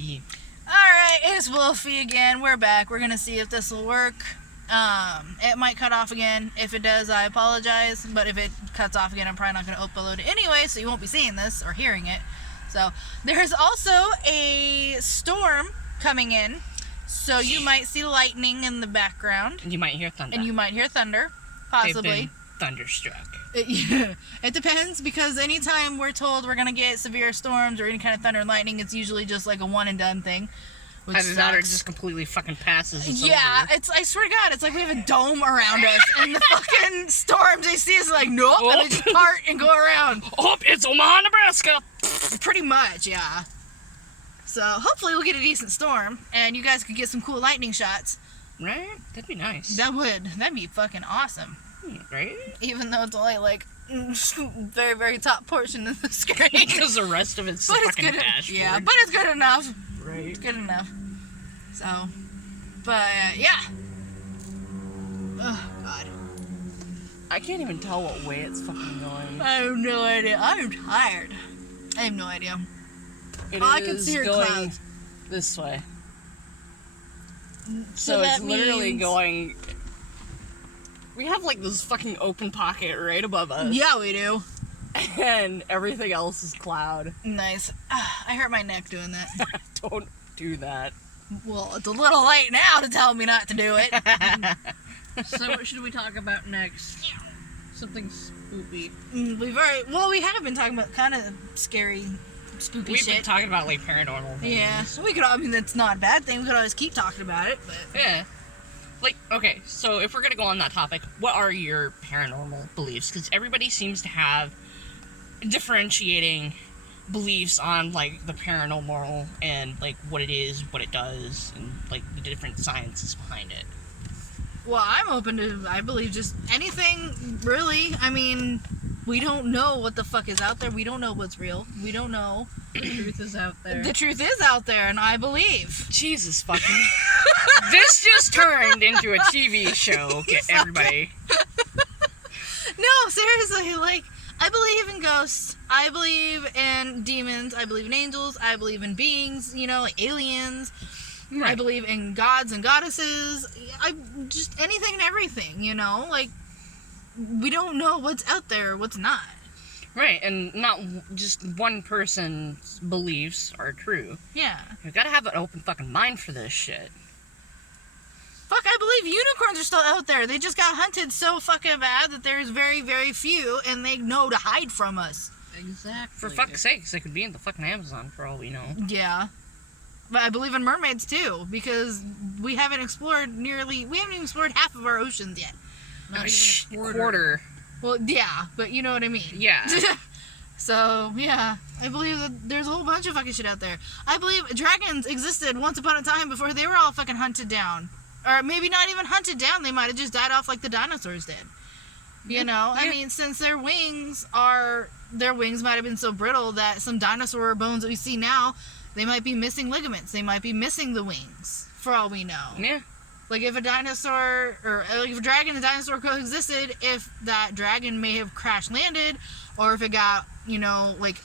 Wolfie. Alright, it's Wolfie again. We're back. We're gonna see if this will work. It might cut off again. If it does, I apologize. But if it cuts off again, I'm probably not gonna upload it anyway, so you won't be seeing this or hearing it. So, there's also a storm coming in. So you might see lightning in the background. You might hear thunder. And you might hear thunder. Possibly. They've been thunderstruck. It depends, because anytime we're told we're gonna get severe storms or any kind of thunder and lightning, it's usually just like a one and done thing. Either that or it just completely fucking passes. It's over. I swear to God, it's like we have a dome around us, and the fucking storms they see is like, nope, and they just part and go around. Oh, it's Omaha, Nebraska! Pretty much, yeah. So hopefully we'll get a decent storm, and you guys could get some cool lightning shots. Right? That'd be nice. That'd be fucking awesome. Right? Even though it's only like very, very top portion of the screen. Because the rest of it's fucking dashboard. Yeah, but it's good enough. Right. It's good enough. So, but yeah. Oh God. I can't even tell what way it's fucking going. I have no idea. I'm tired. I have no idea. I can see your going clouds. This way. So it's that literally means... going... We have like this fucking open pocket right above us. Yeah, we do. And everything else is cloud. Nice. I hurt my neck doing that. Don't do that. Well, it's a little late now to tell me not to do it. So what should we talk about next? Something spooky. We have been talking about kind of scary, spooky shit. We've been talking about like paranormal things. Yeah, so we could. I mean, that's not a bad thing. We could always keep talking about it, but yeah. Like, okay, so if we're gonna go on that topic, what are your paranormal beliefs? Because everybody seems to have differentiating beliefs on, like, the paranormal and, like, what it is, what it does, and, like, the different sciences behind it. well, I'm open to. I believe just anything, really. I mean, we don't know what the fuck is out there. We don't know what's real. We don't know. The truth is out there. The truth is out there, and I believe. Jesus fucking... This just turned into a TV show, everybody. No, seriously, like, I believe in ghosts. I believe in demons. I believe in angels. I believe in beings, you know, like aliens. Right. I believe in gods and goddesses. Just anything and everything, you know? Like, we don't know what's out there, what's not. Right, and not just one person's beliefs are true. Yeah. You gotta have an open fucking mind for this shit. Fuck, I believe unicorns are still out there. They just got hunted so fucking bad that there's very, very few, and they know to hide from us. Exactly. For fuck's sakes, they could be in the fucking Amazon for all we know. Yeah. But I believe in mermaids too, because we haven't even explored half of our oceans yet. Not even a quarter. Well, yeah, but you know what I mean. Yeah. So, yeah, I believe that there's a whole bunch of fucking shit out there. I believe dragons existed once upon a time before they were all fucking hunted down. Or maybe not even hunted down, they might have just died off like the dinosaurs did. You know? Yeah. I mean, since their wings might have been so brittle that some dinosaur bones that we see now, they might be missing ligaments. They might be missing the wings, for all we know. Yeah. Like, if a dinosaur, or like if a dragon and a dinosaur coexisted, if that dragon may have crash landed, or if it got, you know, like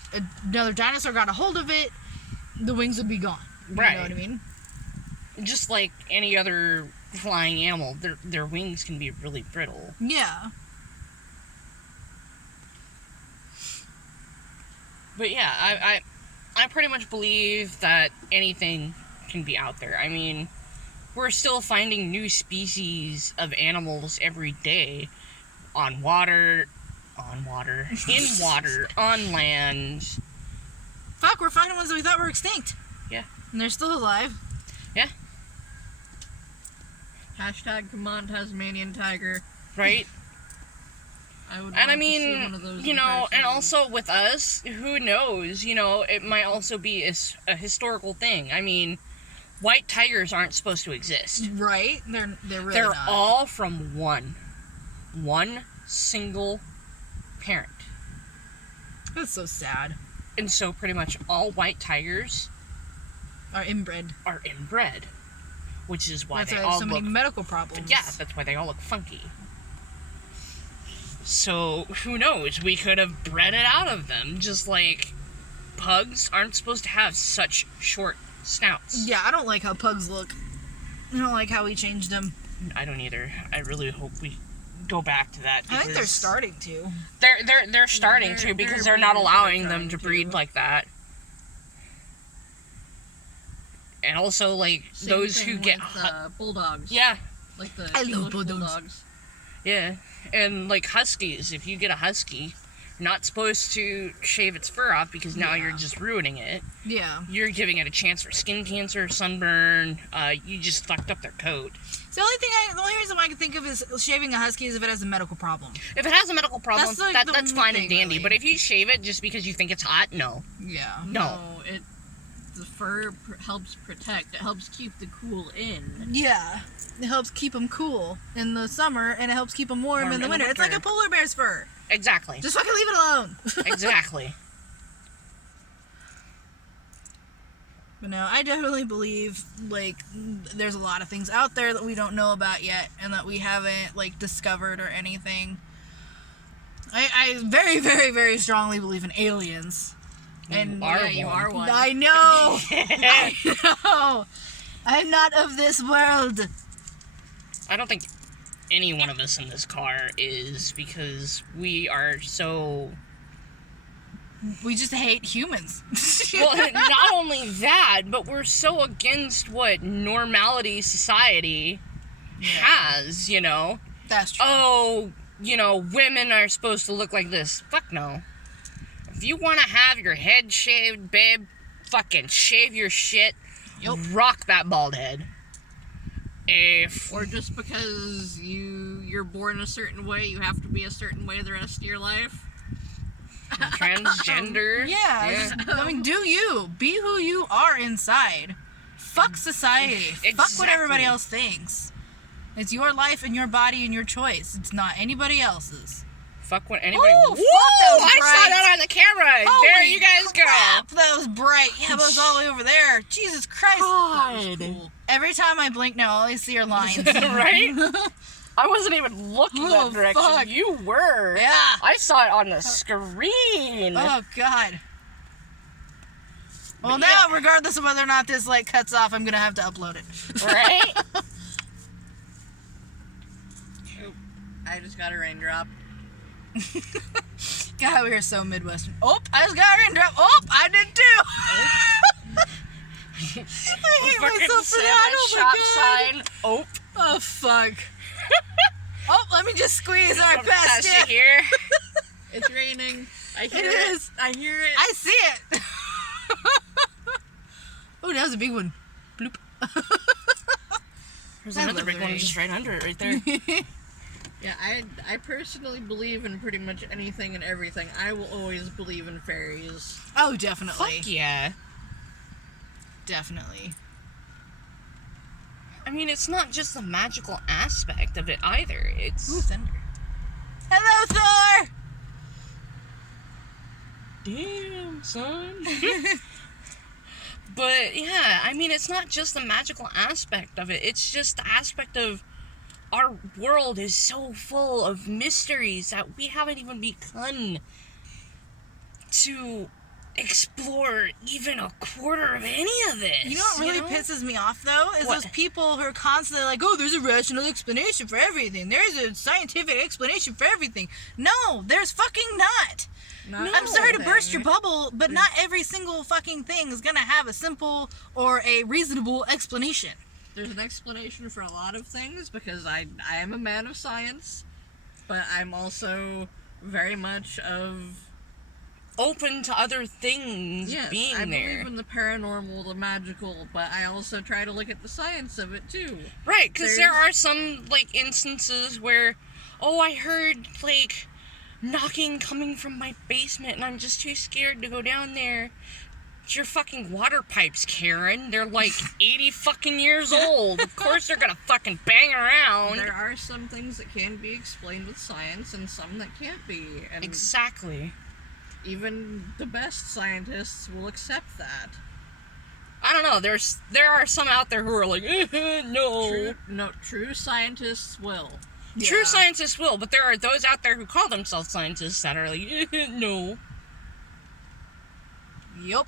another dinosaur got a hold of it, the wings would be gone. Right. You know what I mean? Just like any other flying animal, their wings can be really brittle. Yeah. But yeah, I pretty much believe that anything can be out there. I mean, we're still finding new species of animals every day in water, on land. Fuck, we're finding ones that we thought were extinct. Yeah. And they're still alive. Yeah. Hashtag come on Tasmanian tiger. Right? I would And I want to see mean, one of those you in know, person. and also with us, who knows, you know, it might also be a historical thing. I mean, white tigers aren't supposed to exist. Right? They're really They're not. all from one single parent. That's so sad. And so pretty much all white tigers Are inbred. are inbred, which is why That's they why all there's so look... many medical problems. Yeah, that's why they all look funky. So, who knows? We could have bred it out of them, just like pugs aren't supposed to have such short snouts. Yeah, I don't like how pugs look. I don't like how we changed them. I don't either. I really hope we go back to that. I think they're because starting to. They're starting to because they're not allowing them to breed like that. And also, like, Same those thing who get with, bulldogs. yeah, Like the I love English bulldogs. bulldogs. yeah, and like huskies. If you get a husky, you're not supposed to shave its fur off because now you're just ruining it. Yeah. You're giving it a chance for skin cancer, sunburn. You just fucked up their coat. The only reason I can think of is shaving a husky is if it has a medical problem. If it has a medical problem, That's, like, the that's only fine thing, and dandy. really. But if you shave it just because you think it's hot, no. Yeah. No. The fur helps protect. It helps keep the cool in. Yeah. It helps keep them cool in the summer, and it helps keep them warm in the winter. It's like a polar bear's fur. Exactly. Just fucking leave it alone. Exactly. But no, I definitely believe, like, there's a lot of things out there that we don't know about yet, and that we haven't, like, discovered or anything. I very, very, very strongly believe in aliens. And You are one. I know. I know. I'm not of this world. I don't think any one of us in this car is, because we are so... We just hate humans. Well, not only that, but we're so against what normality society has, you know? That's true. Oh, you know, women are supposed to look like this. Fuck no. If you want to have your head shaved, babe, fucking shave your shit. Yup. Rock that bald head. If... Or just because you're born a certain way, you have to be a certain way the rest of your life. Transgender. Yeah. I mean, do you. Be who you are inside. Fuck society. Fuck what everybody Exactly. else thinks. It's your life and your body and your choice. It's not anybody else's. Fuck what anybody... Ooh, Whoa! fuck, that was I saw bright. that on the camera! There Holy you guys crap, that was bright. Yeah, that was all the way over there. Jesus Christ. God. Cool. Every time I blink now, all I see are lines. go! Right? I wasn't even looking Oh, that direction. fuck. You were. Yeah. I saw it on the screen. Oh, God. Well, But now, yeah. regardless of whether or not this, like, cuts off, I'm going to have to upload it. Right? I just got a raindrop. God, we are so Midwestern. Oh, I just got a raindrop. Oh, I did too. I hate Fucking myself for that. Oh, sandwich shop my God. sign. Oh, Oh, fuck. Oh, let me just squeeze our past it it. here. It's raining. I hear It it. is. I hear it. I see it. Oh, that was a big one. Bloop. There's I another love big the one rain. just right under it, right there. Yeah, I personally believe in pretty much anything and everything. I will always believe in fairies. Oh, definitely. Fuck yeah. Definitely. I mean, it's not just the magical aspect of it either. It's... Ooh, thunder. Hello, Thor! Damn, son. But yeah, I mean, it's not just the magical aspect of it. It's just the aspect of our world is so full of mysteries that we haven't even begun to explore even a quarter of any of this. You know what really pisses me off, though? Is What? those people who are constantly like, oh, there's a rational explanation for everything. There's a scientific explanation for everything. No, there's fucking not. I'm sorry to burst your bubble, but not every single fucking thing is gonna have a simple or a reasonable explanation. There's an explanation for a lot of things because I am a man of science, but I'm also very much of Open to other things yes, being I there. believe in the paranormal, the magical, but I also try to look at the science of it too. Right, because there There's- are some, like, instances where, oh, I heard, like, knocking coming from my basement, and I'm just too scared to go down there. It's your fucking water pipes, Karen. They're, like, 80 fucking years old. Of course they're gonna fucking bang around. There are some things that can be explained with science and some that can't be, and Exactly. even the best scientists will accept that. I don't know, there are some out there who are like, no. True scientists will. True Yeah. scientists will, but there are those out there who call themselves scientists that are like, no. Yup.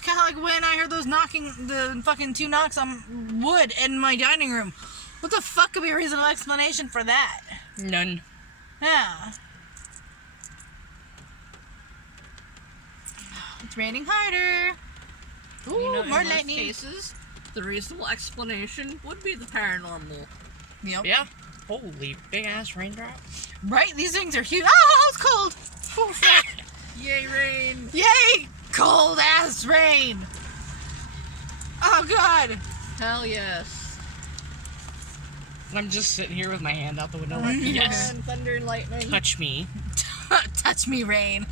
Kind of like when I heard those the fucking 2 knocks on wood in my dining room. What the fuck could be a reasonable explanation for that? None. Yeah. It's raining harder. Ooh, You know, more in most lightning. cases, the reasonable explanation would be the paranormal. Yep. Yeah. Holy big ass raindrop. Right? These things are huge. Oh, it's cold. Oh, fuck. Yay, rain! Yay! Cold ass rain. Oh, God. Hell yes. I'm just sitting here with my hand out the window like, yes, And thunder and lightning. touch me. Touch me, rain.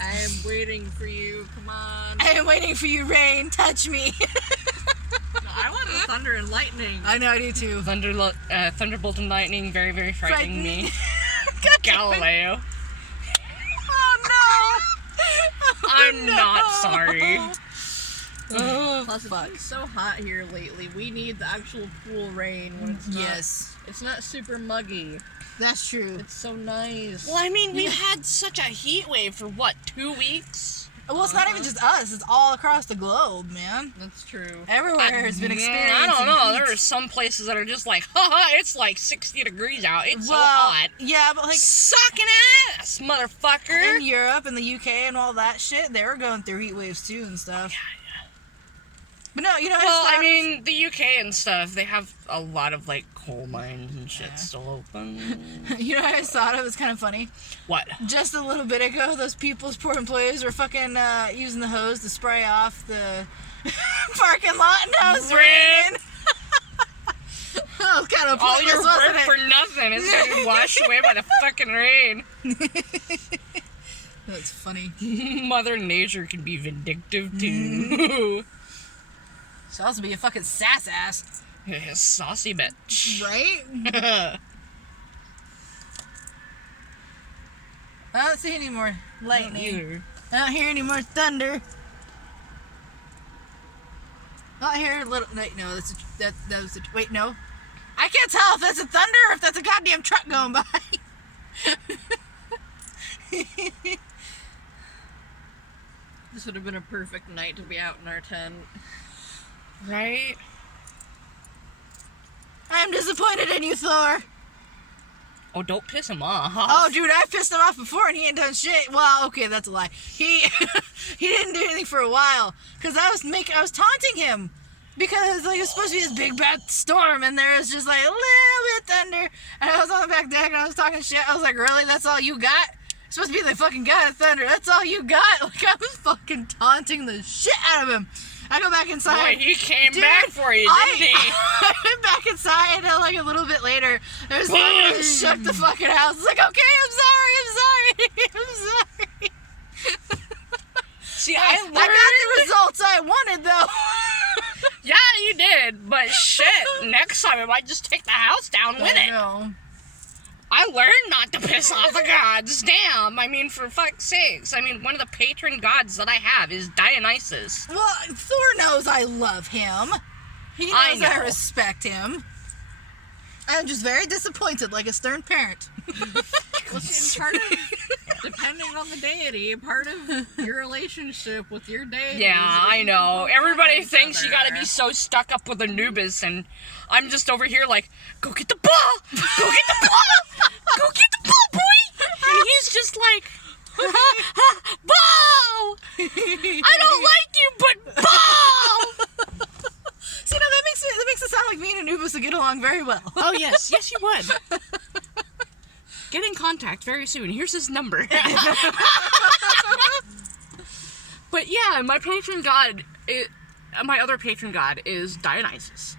I am waiting for you. Come on. I am waiting for you, rain. Touch me. No, I want the thunder and lightning. I know, I do too. Thunderbolt and lightning, very, very frightening me. God damn it. Galileo. Oh, no. I'm not sorry. Oh, Plus, it's been so hot here lately. We need the actual cool rain when it's not, Yes, it's not super muggy. that's true. It's so nice. Well, I mean, we've had such a heat wave for what, 2 weeks? Well, it's not even just us. It's all across the globe, man. That's true. Everywhere has been experiencing I don't know. heat. There are some places that are just like, haha, it's like 60 degrees out. It's so Well, hot. yeah, but like Sucking ass, motherfucker. in Europe and the UK and all that shit, they were going through heat waves too and stuff. But no, you know, Well, just I mean, the UK and stuff, they have a lot of, like, coal mines and shit Yeah. still open. you know, I just thought it was kind of funny. What? Just a little bit ago, those people's poor employees were fucking using the hose to spray off the parking lot, and I was Rip. raining. That was kind of All pointless, your wasn't work it? for nothing. It's gonna be washed away by the fucking rain. That's funny. Mother Nature can be vindictive, too. She'll also be a fucking sass ass. Saucy bitch. Right? I don't see any more lightning. Either. I don't hear any more thunder. I hear a little. No, that's that was a. Wait, no. I can't tell if that's a thunder or if that's a goddamn truck going by. This would have been a perfect night to be out in our tent. Right? I'm disappointed in you, Thor. Oh, don't piss him off. Oh, dude, I pissed him off before and he ain't done shit. Well, okay, that's a lie. He he didn't do anything for a while because I was taunting him because like it was supposed to be this big bad storm and there was just like a little bit of thunder and I was on the back deck and I was talking shit. I was like, really? That's all you got? It's supposed to be the fucking god of thunder. That's all you got? Like I was fucking taunting the shit out of him. I go back inside. Boy, he came Dude, back for you, didn't he? I went back inside and like a little bit later, there's someone who shook the fucking house. It's like, okay, I'm sorry. See, I I learned. got the results I wanted though. Yeah, you did, but shit, next time I might just take the house down with I it. know. I learned not to piss off the gods. Damn, I mean, for fuck's sakes. I mean, one of the patron gods that I have is Dionysus. Well, Thor knows I love him. He knows I I know. respect him. I'm just very disappointed, like a stern parent. Listen, part of, depending on the deity, part of your relationship with your deity. Yeah, I know. Everybody thinks you gotta be be so stuck up with Anubis, and I'm just over here like, go get the ball! Go get the ball! Go get the ball, boy! And he's just like, ball! I don't like you, but ball! See, no, that makes it sound like me and Anubis would get along very well. Oh, yes. Yes, you would. Get in contact very soon. Here's his number. But yeah, my other patron god is Dionysus.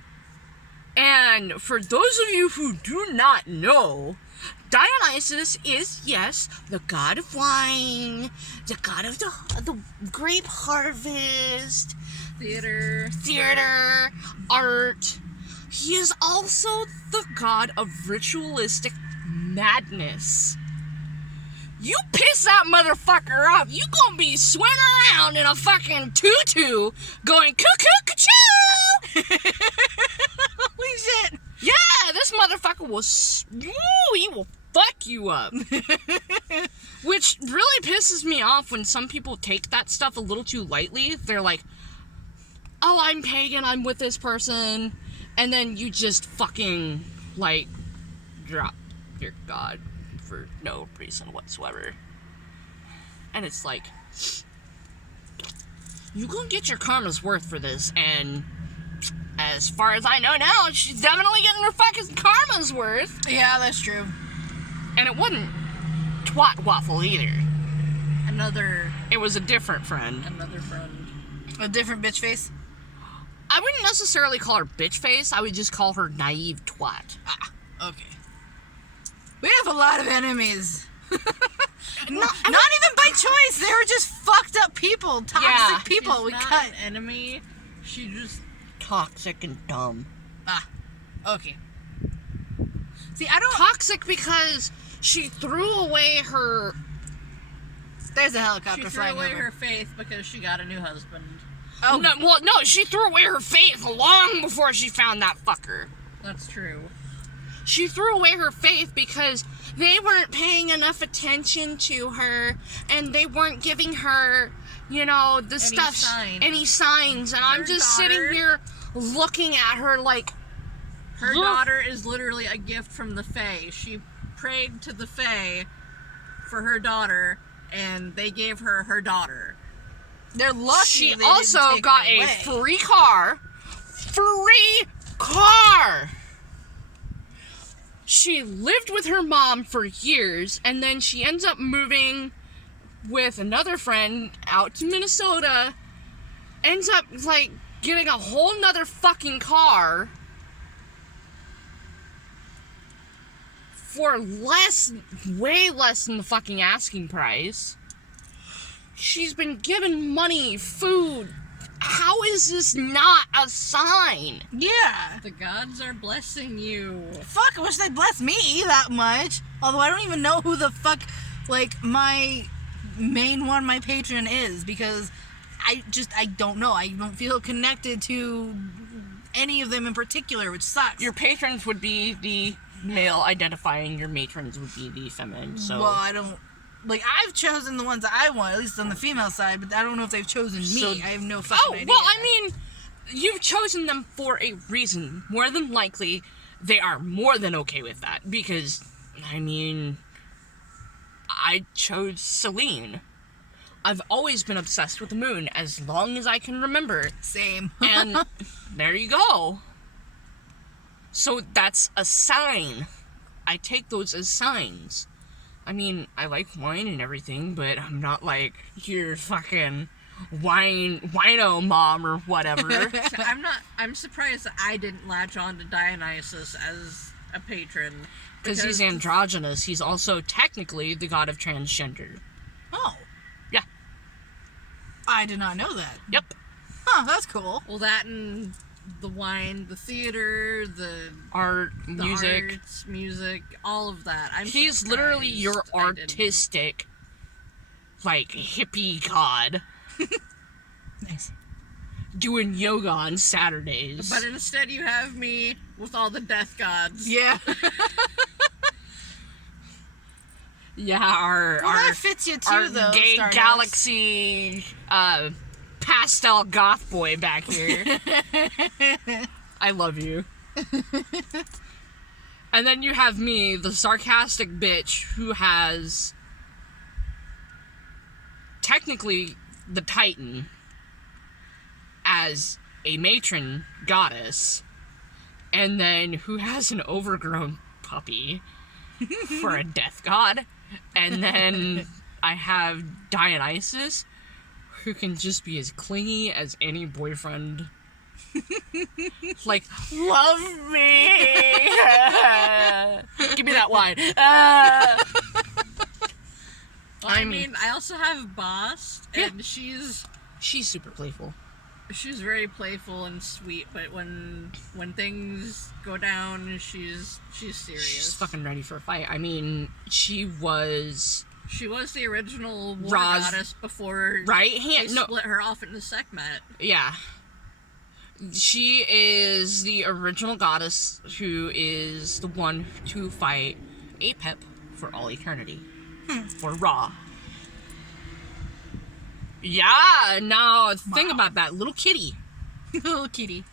And for those of you who do not know, Dionysus is, yes, the god of wine, the god of the grape harvest, theater. art. He is also the god of ritualistic madness. You piss that motherfucker off, you gonna be swinging around in a fucking tutu going cuckoo-ca-choo! Holy shit. Yeah, this motherfucker will, he will fuck you up. Which Which really pisses me off when some people take that stuff a little too lightly. They're like, oh, I'm pagan, I'm with this person, and then you just fucking, like, drop your god for no reason whatsoever. And it's like, you gonna get your karma's worth for this, and as far as I know now, she's definitely getting her fucking karma's worth. Yeah, that's true. And it wasn't Twat Waffle either. It was a different friend. Another friend. A different bitch face? I wouldn't necessarily call her bitch face, I would just call her naive twat. Ah, okay. We have a lot of enemies. Not even by choice. They were just fucked up people, toxic people. She's We not cut. an enemy. She just Toxic and dumb. Ah, okay. See, I don't. Toxic because she threw away her... There's a helicopter she threw flying away over. her faith because she got a new husband. Oh, No, she threw away her faith long before she found that fucker. That's true. She threw away her faith because they weren't paying enough attention to her, and they weren't giving her, you know, the stuff, any signs, and I'm just daughter- sitting here looking at her like, Her look. daughter is literally a gift from the Fae. She prayed to the Fae for her daughter, and they gave her her daughter. they're lucky. She they didn't also take got her a away. free car. Free car! She lived with her mom for years, and then she ends up moving with another friend out to Minnesota, ends up, like, getting a whole nother fucking car for less, way less than the fucking asking price. She's been given money, food. How is this not a sign? Yeah. The gods are blessing you. Fuck, I wish they'd bless me that much. Although I don't even know who the fuck, like, my main one, my patron is, because I don't know. I don't feel connected to any of them in particular, which sucks. Your patrons would be the male identifying, your matrons would be the feminine, so... Well, I don't... Like, I've chosen the ones that I want, at least on the female side, but I don't know if they've chosen me. So- I have no fucking idea. well, I mean, you've chosen them for a reason. More than likely, they are more than okay with that, because, I mean, I chose Celine. I've always been obsessed with the moon, as long as I can remember. Same. And there you go. So that's a sign. I take those as signs. I mean, I like wine and everything, but I'm not like your fucking wino mom or whatever. I'm surprised that I didn't latch on to Dionysus as a patron. Because he's androgynous. He's also technically the god of transgender. Oh. Yeah. I did not know that. Yep. Huh, that's cool. Well, that and the wine, the theater, the Art, music. arts, music, all of that. He's literally your surprised I didn't. artistic, like, hippie god. Nice. Doing yoga on Saturdays. But instead you have me with all the death gods. Yeah. Yeah, our That fits you too, our though. gay Stardust. galaxy pastel goth boy back here. I love you. And then you have me, the sarcastic bitch who has technically the Titan as a matron goddess, and then who has an overgrown puppy for a death god, and then I have Dionysus, who can just be as clingy as any boyfriend. Like, love me! Give me that wine. I mean, I also have Bast, Yeah. and she's super playful. very playful and sweet, but when things go down, she's serious. She's fucking ready for a fight. I mean, she was She was the original war Roz- goddess before right they hand. No, split her off into Sekhmet. yeah. She is the original goddess who is the one to fight Apep for all eternity. For Ra. Yeah, now think about that. Little kitty Little kitty.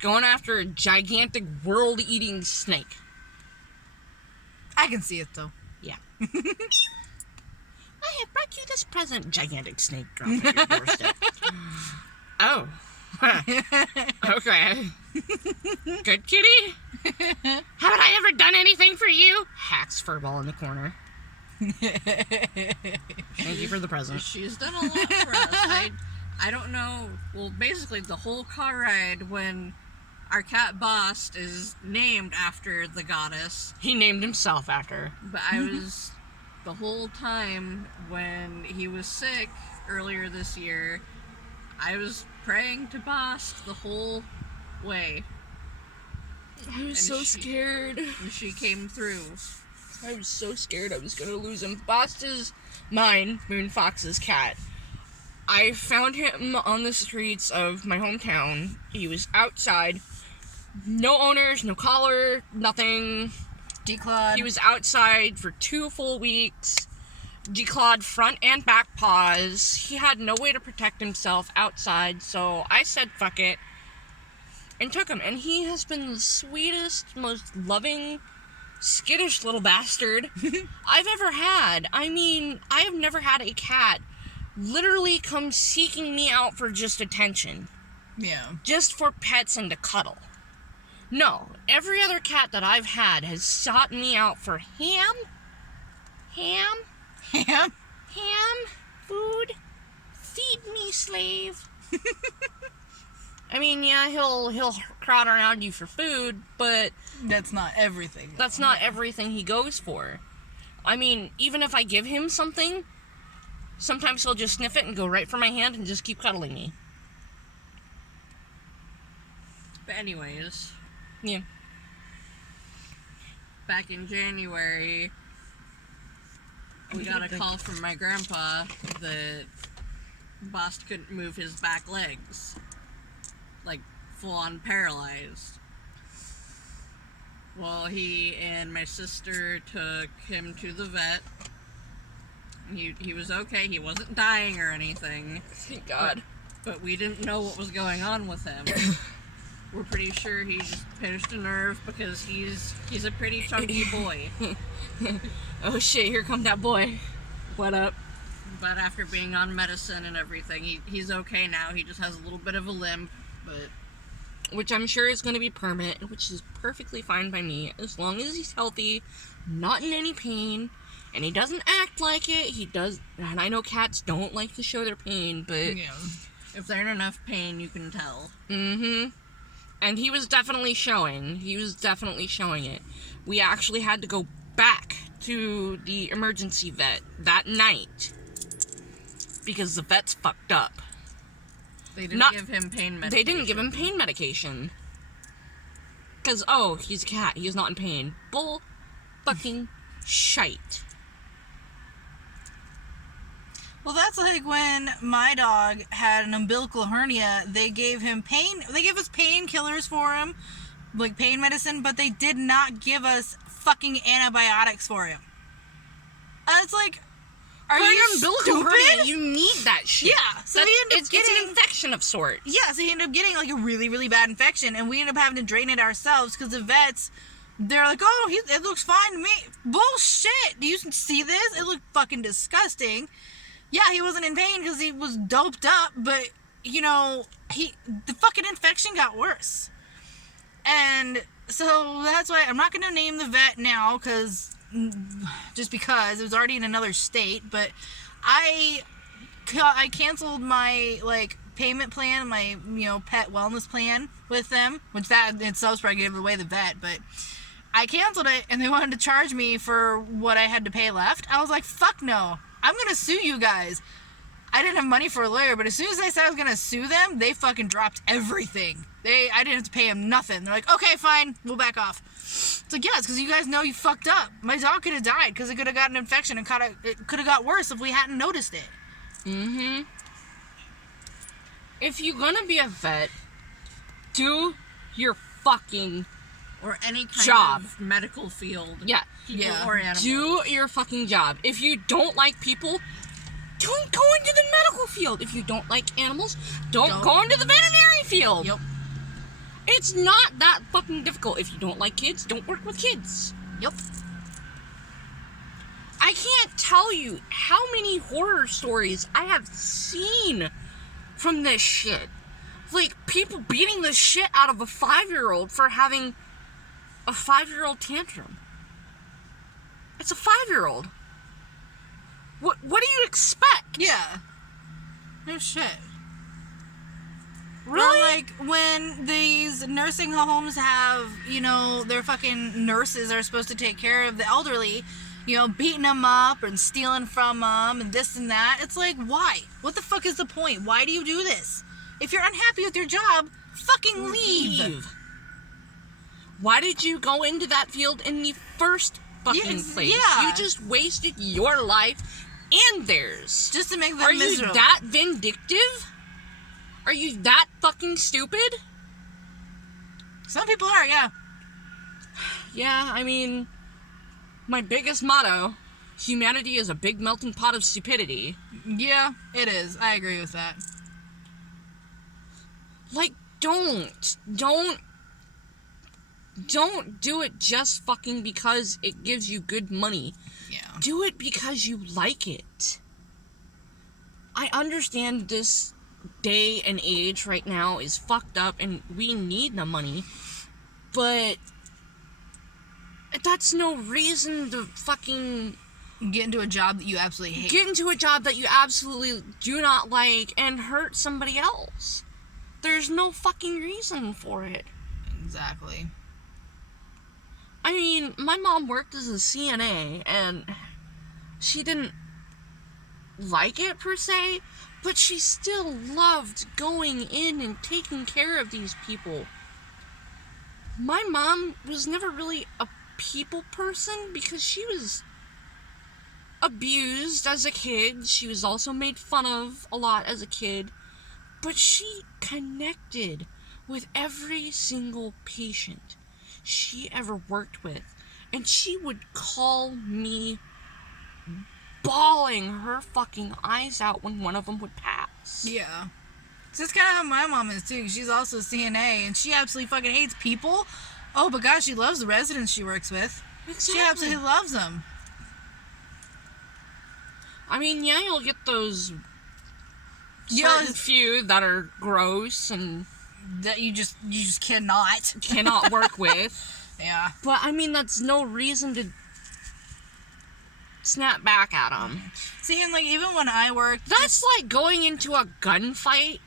going after a gigantic world-eating snake. I can see it though. Yeah. I have brought you this present. Gigantic snake dropped at your doorstep. Oh. Okay. Good kitty. Haven't I ever done anything for you? Hacks Furball in the corner. Thank you for the present. She's done a lot for us. I don't know. Well, basically, the whole car ride when our cat Bast is named after the goddess, He named himself after. but I was the whole time when he was sick earlier this year, I was praying to Bast the whole way, I was And so she- scared. and she came through. I was so scared I was gonna lose him. Bast is mine, Moon Fox's cat. I found him on the streets of my hometown. He was outside. No owners, no collar, nothing. Declawed. He was outside for 2 full weeks. Declawed front and back paws. He had no way to protect himself outside, so I said fuck it. And took him. And he has been the sweetest, most loving, skittish little bastard I've ever had. I mean, I have never had a cat literally come seeking me out for just attention. Yeah. Just for pets and to cuddle. No, every other cat that I've had has sought me out for ham, Yeah. food, feed me, slave. I mean, yeah, he'll crowd around you for food, but That's not everything. that's not everything he goes for. I mean, even if I give him something, sometimes he'll just sniff it and go right for my hand and just keep cuddling me. But anyways, Yeah. back in January, we got a call from my grandpa that Bast couldn't move his back legs. Like, full-on paralyzed. Well, he and my sister took him to the vet. He was okay. He wasn't dying or anything. Thank God. But we didn't know what was going on with him. We're pretty sure he just pinched a nerve because he's a pretty chunky boy. Oh shit, here come that boy. What up? But after being on medicine and everything, he's okay now. He just has a little bit of a limp, but Which I'm sure is going to be permanent, which is perfectly fine by me, as long as he's healthy, not in any pain, and he doesn't act like it. He does, and I know cats don't like to show their pain, but Yeah. if they're in enough pain, you can tell. And he was definitely showing. He was definitely showing it. We actually had to go back to the emergency vet that night because the vet's fucked up. They didn't Not- give him pain medication. They didn't give him pain medication. Because, oh, he's a cat. He's not in pain. Bull fucking shite. Well, that's like when my dog had an umbilical hernia. They gave him pain. They gave us painkillers for him, like pain medicine, but they did not give us fucking antibiotics for him. It's like, are For you an umbilical stupid? hernia, you need that shit. Yeah, so we end up it's getting- an infection of sorts. Yeah, so he ended up getting like a really, really bad infection, and we ended up having to drain it ourselves because the vets, they're like, oh, it looks fine to me. Bullshit! Do you see this? It looked fucking disgusting. Yeah, he wasn't in pain because he was doped up, but, you know, the fucking infection got worse. And so that's why I'm not going to name the vet now just because it was already in another state, but I canceled my, like, payment plan, my, pet wellness plan with them, which that itself is probably giving away the vet, but I canceled it and they wanted to charge me for what I had to pay left. I was like, fuck no. I'm going to sue you guys. I didn't have money for a lawyer, but as soon as I said I was going to sue them, they fucking dropped everything. I didn't have to pay them nothing. They're like, okay, fine, we'll back off. It's like, yes, because you guys know you fucked up. My dog could have died because it could have gotten an infection and it could have got worse if we hadn't noticed it. If you're gonna be a vet, do your fucking Or any kind Job. of medical field. yeah. People Yeah. or animals. Do your fucking job. If you don't like people, don't go into the medical field. If you don't like animals, don't go into the veterinary field. Yep. It's not that fucking difficult. If you don't like kids, don't work with kids. Yep. I can't tell you how many horror stories I have seen from this shit. Like, people beating the shit out of a 5-year-old for having a 5-year-old tantrum. It's a 5-year-old. What do you expect? Yeah. No shit. Really? Or like when these nursing homes have, you know, their fucking nurses are supposed to take care of the elderly, you know, beating them up and stealing from them and this and that. It's like, why? What the fuck is the point? Why do you do this? If you're unhappy with your job, fucking leave. Why did you go into that field in the first fucking place? Yeah. You just wasted your life and theirs. Just to make them Are miserable. you that vindictive? Are you that fucking stupid? Some people are, yeah. Yeah, I mean, my biggest motto, humanity is a big melting pot of stupidity. Yeah, it is. I agree with that. Like, don't do it just fucking because it gives you good money. Yeah. Do it because you like it. I understand this day and age right now is fucked up and we need the money, but that's no reason to fucking Get into a job that you absolutely hate. get into a job that you absolutely do not like and hurt somebody else. There's no fucking reason for it. Exactly. I mean, my mom worked as a CNA, and she didn't like it per se, but she still loved going in and taking care of these people. My mom was never really a people person because she was abused as a kid. She was also made fun of a lot as a kid, but she connected with every single patient she ever worked with, and she would call me bawling her fucking eyes out when one of them would pass. Yeah. So that's kind of how my mom is too. She's also CNA, and she absolutely fucking hates people. Oh, but gosh, she loves the residents she works with. Exactly. She absolutely loves them. I mean, yeah, you'll get those Yeah, certain few that are gross and that you just cannot. cannot work with. Yeah. But, I mean, that's no reason to snap back at them. See, and like even when I worked, That's like going into a gunfight,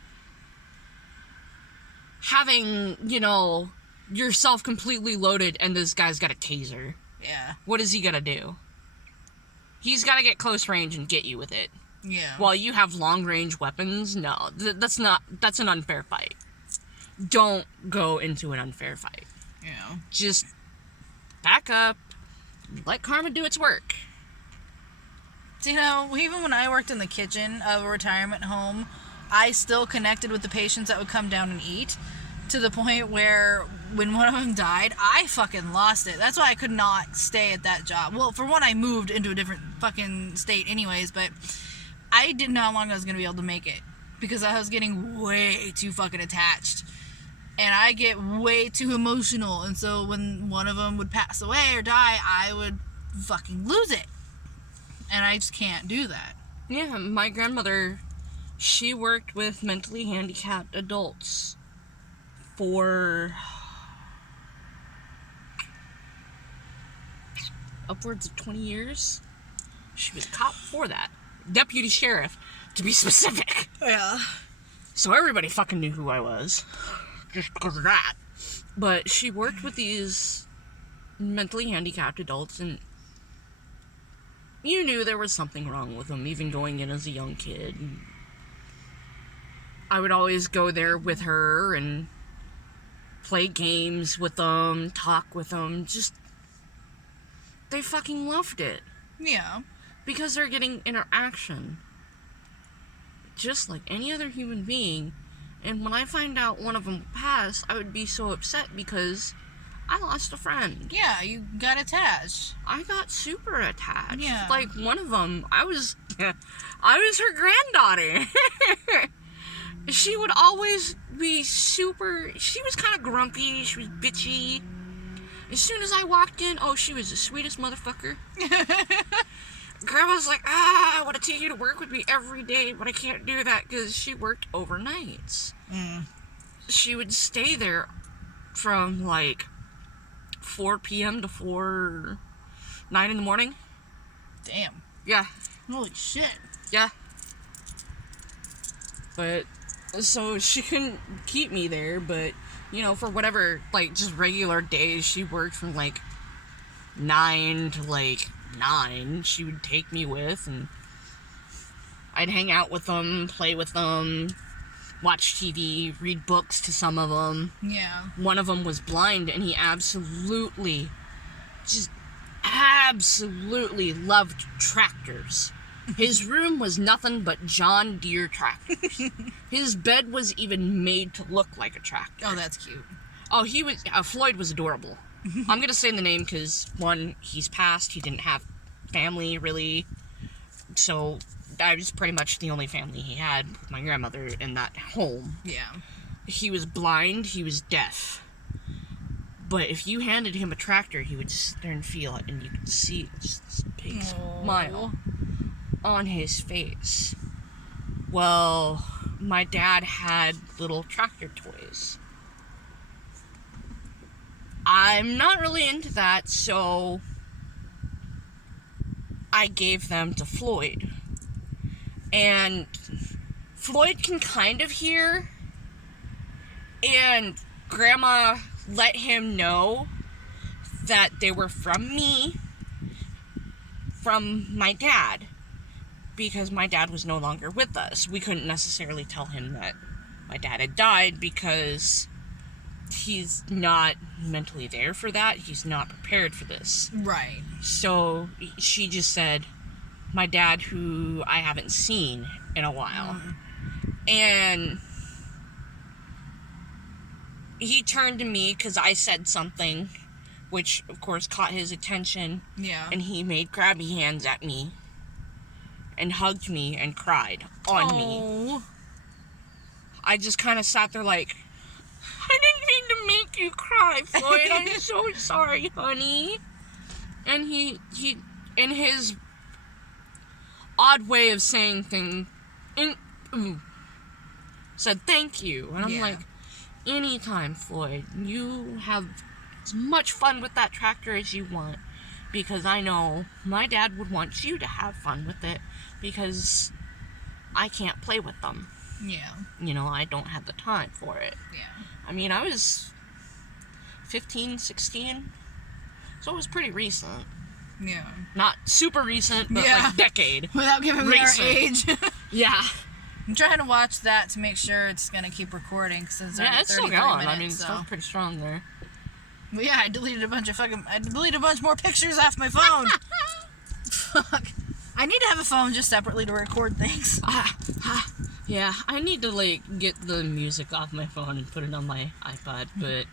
having, you know, yourself completely loaded, and this guy's got a taser. yeah, What is he gonna do? He's gotta get close range and get you with it. yeah, While you have long range weapons, no, that's an unfair fight. Don't go into an unfair fight. yeah. Just back up, let karma do its work. So, you know, even when I worked in the kitchen of a retirement home, I still connected with the patients that would come down and eat, to the point where when one of them died, I fucking lost it. That's why I could not stay at that job. Well, for one, I moved into a different fucking state anyways, but I didn't know how long I was going to be able to make it, because I was getting way too fucking attached. And I get way too emotional, and so when one of them would pass away or die, I would fucking lose it. And I just can't do that. Yeah, my grandmother, she worked with mentally handicapped adults for upwards of 20 years. She was a cop for that. Deputy sheriff, to be specific. Yeah. So everybody fucking knew who I was. Just because of that. But she worked with these mentally handicapped adults, and you knew there was something wrong with them, even going in as a young kid. I would always go there with her and play games with them, talk with them. Just, they fucking loved it. Yeah. Because they're getting interaction. Just like any other human being. And when I find out one of them passed, I would be so upset because I lost a friend. Yeah, you got attached. I got super attached. Yeah. Like, one of them, I was I was her granddaughter. She would always be she was kind of grumpy, she was bitchy. As soon as I walked in, oh, she was the sweetest motherfucker. Grandma's like, I want to take you to work with me every day, but I can't do that because she worked overnights. She would stay there from like 4 p.m. to 9 in the morning. Damn. Yeah. Holy shit. Yeah. But, so she couldn't keep me there, but, you know, for whatever, like, just regular days, she worked from, like, 9 to, like, 9. She would take me with, and I'd hang out with them, play with them, watch TV, read books to some of them. Yeah. One of them was blind, and he absolutely loved tractors. His room was nothing but John Deere tractors. His bed was even made to look like a tractor. Oh, that's cute. Oh, Floyd was adorable. I'm gonna say the name because, one, he's passed, he didn't have family, really, so I was pretty much the only family he had with my grandmother in that home. Yeah. He was blind, he was deaf. But if you handed him a tractor, he would just there and feel it, and you could see just this big smile on his face. Well, my dad had little tractor toys. I'm not really into that, so I gave them to Floyd. And Floyd can kind of hear, and Grandma let him know that they were from me, from my dad, because my dad was no longer with us. We couldn't necessarily tell him that my dad had died because he's not mentally there for that. He's not prepared for this. Right. So she just said, my dad, who I haven't seen in a while. And he turned to me because I said something, which of course caught his attention. Yeah. And he made grabby hands at me and hugged me and cried on me. I just kind of sat there like, I didn't mean to make you cry, Floyd. I'm so sorry, honey. And he in his odd way of saying things, said thank you. And I'm like, anytime, Floyd, you have as much fun with that tractor as you want, because I know my dad would want you to have fun with it, because I can't play with them. Yeah. You know, I don't have the time for it. Yeah. I mean, I was 15, 16, so it was pretty recent. Yeah. Not super recent, but like decade. Without giving me our age. Yeah. I'm trying to watch that to make sure it's gonna keep recording since It's still 33 going. minutes, I mean, it's still pretty strong there. Well, yeah, I deleted a bunch more pictures off my phone. Fuck. I need to have a phone just separately to record things. Yeah, I need to, like, get the music off my phone and put it on my iPod, but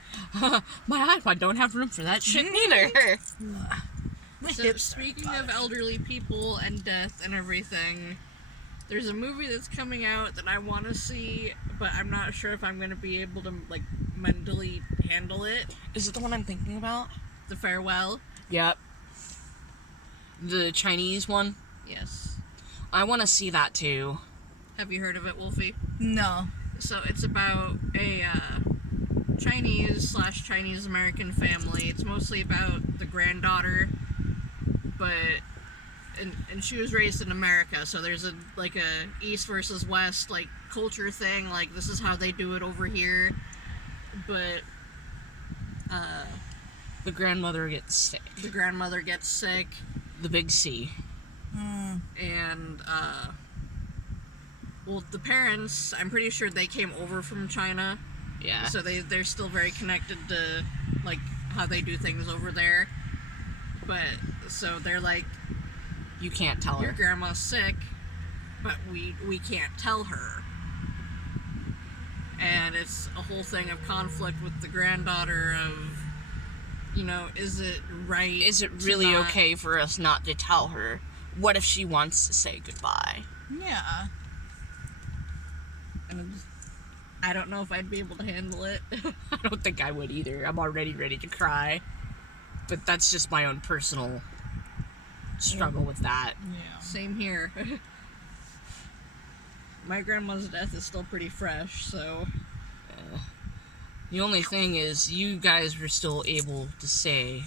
my iPod don't have room for that shit neither. So, speaking of elderly people and death and everything, there's a movie that's coming out that I want to see, but I'm not sure if I'm going to be able to, like, mentally handle it. Is it the one I'm thinking about? The Farewell? Yep. The Chinese one? Yes. I want to see that, too. Have you heard of it, Wolfie? No. So, it's about a, Chinese/Chinese-American family. It's mostly about the granddaughter, but and she was raised in America, so there's a East versus West like culture thing, like this is how they do it over here. But the grandmother gets sick. The grandmother gets sick. The big C. And well, the parents, I'm pretty sure they came over from China. Yeah. So they're still very connected to like how they do things over there. But so they're like, you can't tell your her. grandma's sick, but we can't tell her. And it's a whole thing of conflict with the granddaughter of, you know, is it right? Is it really okay for us not to tell her? what if she wants to say goodbye? Yeah. And I don't know if I'd be able to handle it. I don't think I would either. I'm already ready to cry. But that's just my own personal struggle with that. Yeah. Same here. My grandma's death is still pretty fresh, so... The only thing is, you guys were still able to say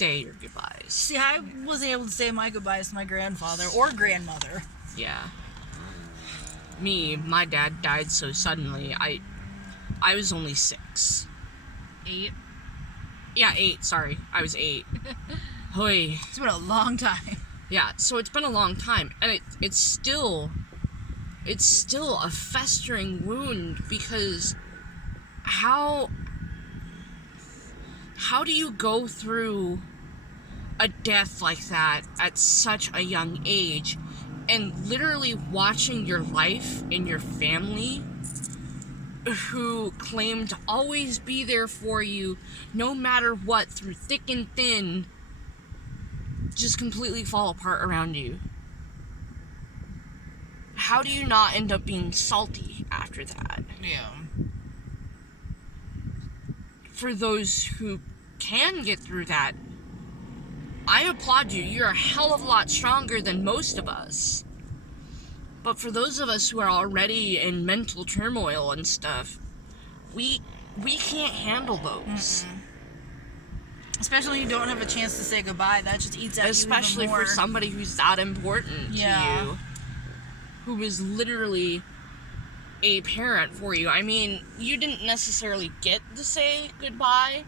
your goodbyes. See, I wasn't able to say my goodbyes to my grandfather or grandmother. Yeah. Me, my dad died so suddenly, I was only 6. 8. Yeah, 8, sorry. I was 8. Hoy. It's been a long time. Yeah, so it's been a long time, and it's still a festering wound, because how do you go through a death like that at such a young age, and literally watching your life and your family, who claim to always be there for you no matter what, through thick and thin, just completely fall apart around you? How do you not end up being salty after that? Yeah. For those who can get through that, I applaud you. You're a hell of a lot stronger than most of us. But for those of us who are already in mental turmoil and stuff, we can't handle those. Especially when you don't have a chance to say goodbye. That just eats at you Especially even more. for somebody who's that important to you. Who is literally a parent for you. I mean, you didn't necessarily get to say goodbye,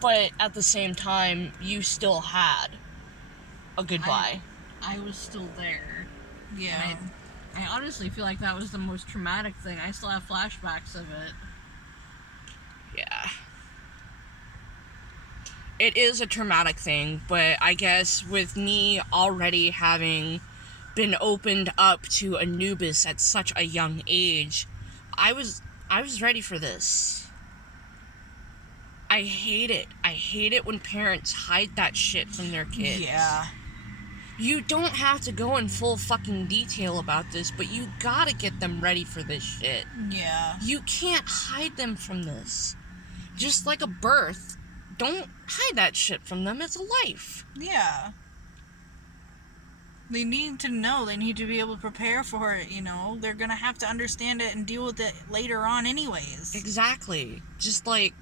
but at the same time, you still had a goodbye. I was still there. Yeah. And I honestly feel like that was the most traumatic thing. I still have flashbacks of it. Yeah. It is a traumatic thing, but I guess with me already having been opened up to Anubis at such a young age, I was ready for this. I hate it. I hate it when parents hide that shit from their kids. Yeah. You don't have to go in full fucking detail about this, but you gotta get them ready for this shit. Yeah. You can't hide them from this. Just like a birth, don't hide that shit from them. It's a life. Yeah. They need to know. They need to be able to prepare for it, you know? They're gonna have to understand it and deal with it later on anyways. Exactly. Just like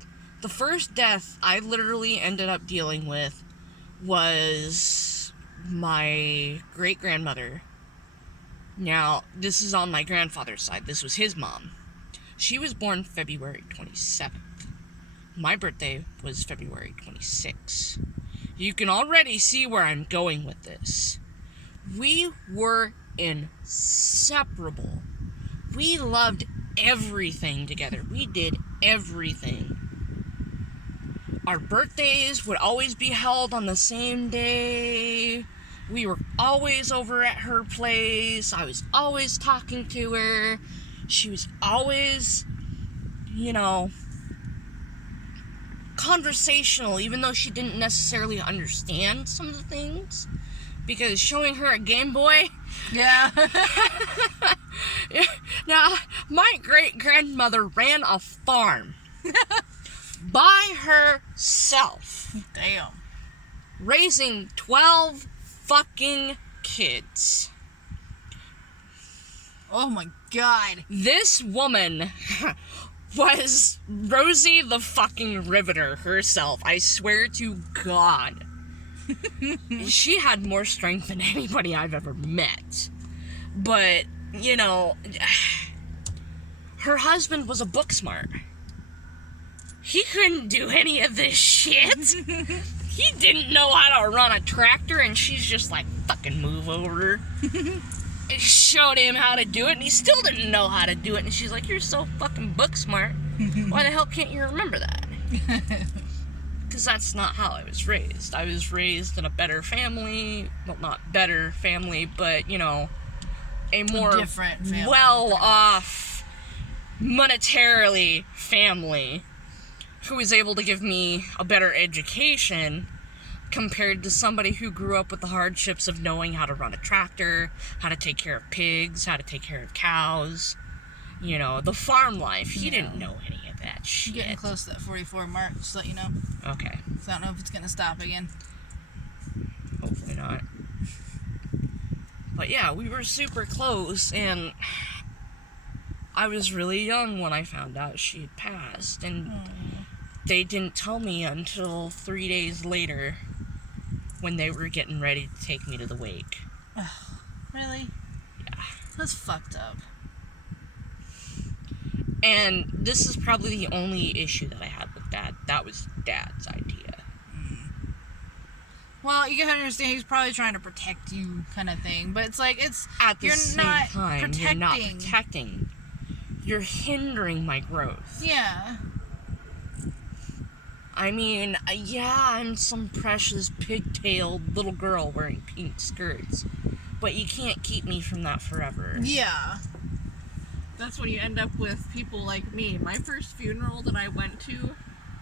the first death I literally ended up dealing with was my great-grandmother. Now, this is on my grandfather's side. This was his mom. She was born February 27th. My birthday was February 26th. You can already see where I'm going with this. We were inseparable. We loved everything together. We did everything. Our birthdays would always be held on the same day. We were always over at her place. I was always talking to her. She was always, conversational, even though she didn't necessarily understand some of the things. Because showing her a Game Boy... Yeah. Now, my great-grandmother ran a farm. By herself. Damn. Raising 12 fucking kids. Oh my god. This woman was Rosie the fucking Riveter herself. I swear to God. She had more strength than anybody I've ever met. But, her husband was a book smart. He couldn't do any of this shit. He didn't know how to run a tractor, and she's just like, fucking move over. And showed him how to do it, and he still didn't know how to do it. And she's like, you're so fucking book smart. Why the hell can't you remember that? Because that's not how I was raised. I was raised in a better family. Well, not better family, but, a more different family. well-off, monetarily family. who was able to give me a better education compared to somebody who grew up with the hardships of knowing how to run a tractor, how to take care of pigs, how to take care of cows, you know, the farm life. He didn't know any of that shit. Getting close to that 44 mark, just to let you know. Okay. So I don't know if it's gonna stop again. Hopefully not. But yeah, we were super close, and I was really young when I found out she had passed, and they didn't tell me until 3 days later when they were getting ready to take me to the wake. Really? Yeah. That's fucked up. And this is probably the only issue that I had with Dad. That was Dad's idea. Well, you can understand he's probably trying to protect you, kind of thing. But it's like At the you're same not time, protecting. you're not protecting. You're hindering my growth. Yeah. I mean, yeah, I'm some precious pigtailed little girl wearing pink skirts, but you can't keep me from that forever. Yeah. That's when you end up with people like me. My first funeral that I went to,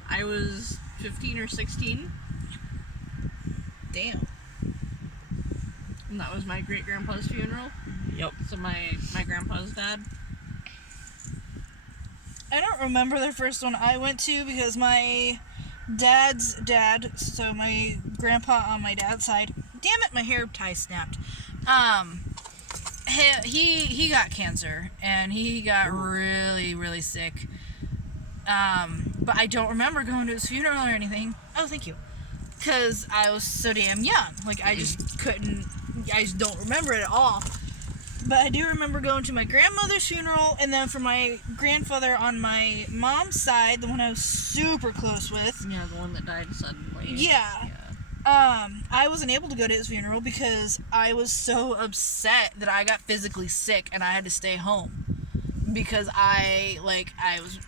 I was 15 or 16. Damn. And that was my great-grandpa's funeral. Yep. So my grandpa's dad. I don't remember the first one I went to because my dad's dad, so my grandpa on my dad's side, damn it, my hair tie snapped. He got cancer and he got really, really sick. But I don't remember going to his funeral or anything. Oh, thank you. Because I was so damn young. Like, I just don't remember it at all. But I do remember going to my grandmother's funeral, and then for my grandfather on my mom's side, the one I was super close with. Yeah, the one that died suddenly. Yeah. I wasn't able to go to his funeral because I was so upset that I got physically sick and I had to stay home. Because I was,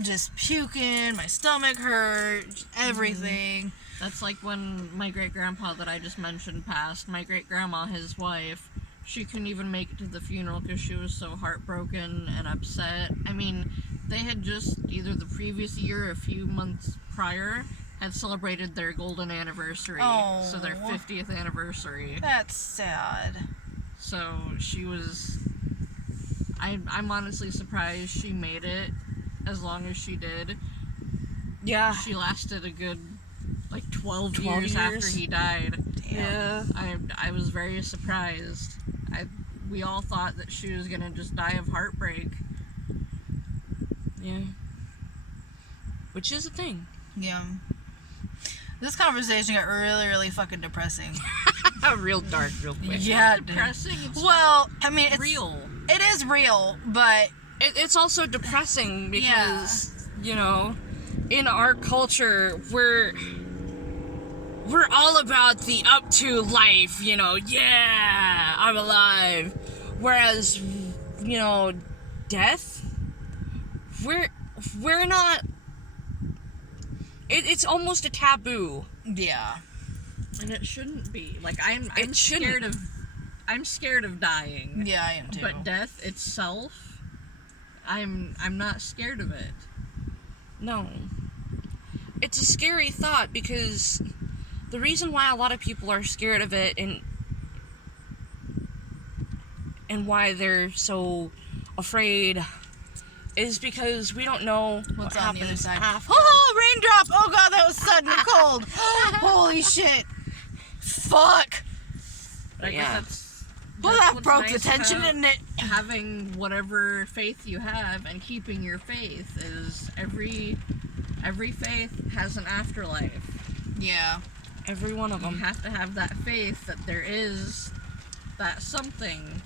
just puking, my stomach hurt, everything. That's like when my great-grandpa that I just mentioned passed. My great-grandma, his wife, she couldn't even make it to the funeral because she was so heartbroken and upset. I mean, they had just, either the previous year or a few months prior, had celebrated their golden anniversary. Oh. So their 50th anniversary. That's sad. So she was... I'm honestly surprised she made it as long as she did. Yeah. She lasted a good, 12 12 years after he died. Yeah. I was very surprised. We all thought that she was gonna just die of heartbreak. Yeah. Which is a thing. Yeah. This conversation got really, really fucking depressing. Real dark, real quick. Yeah, It's depressing. It's well, I mean, it's real. It is real, but It's also depressing because, in our culture, we're all about the up to life, yeah, I'm alive. Whereas, death, we're not, it's almost a taboo. yeah. And it shouldn't be. I'm scared of dying. Yeah, I am too. But death itself, I'm not scared of it. No. It's a scary thought because the reason why a lot of people are scared of it and why they're so afraid is because we don't know What's what on the other happens side. after. Oh, raindrop! Oh god, that was sudden and cold. Holy shit. Fuck. But I Yeah. guess Well, that's that what's broke nice the tension, about didn't it? having whatever faith you have and keeping your faith is every faith has an afterlife. Yeah. Every one of You them. have to have that faith that there is that something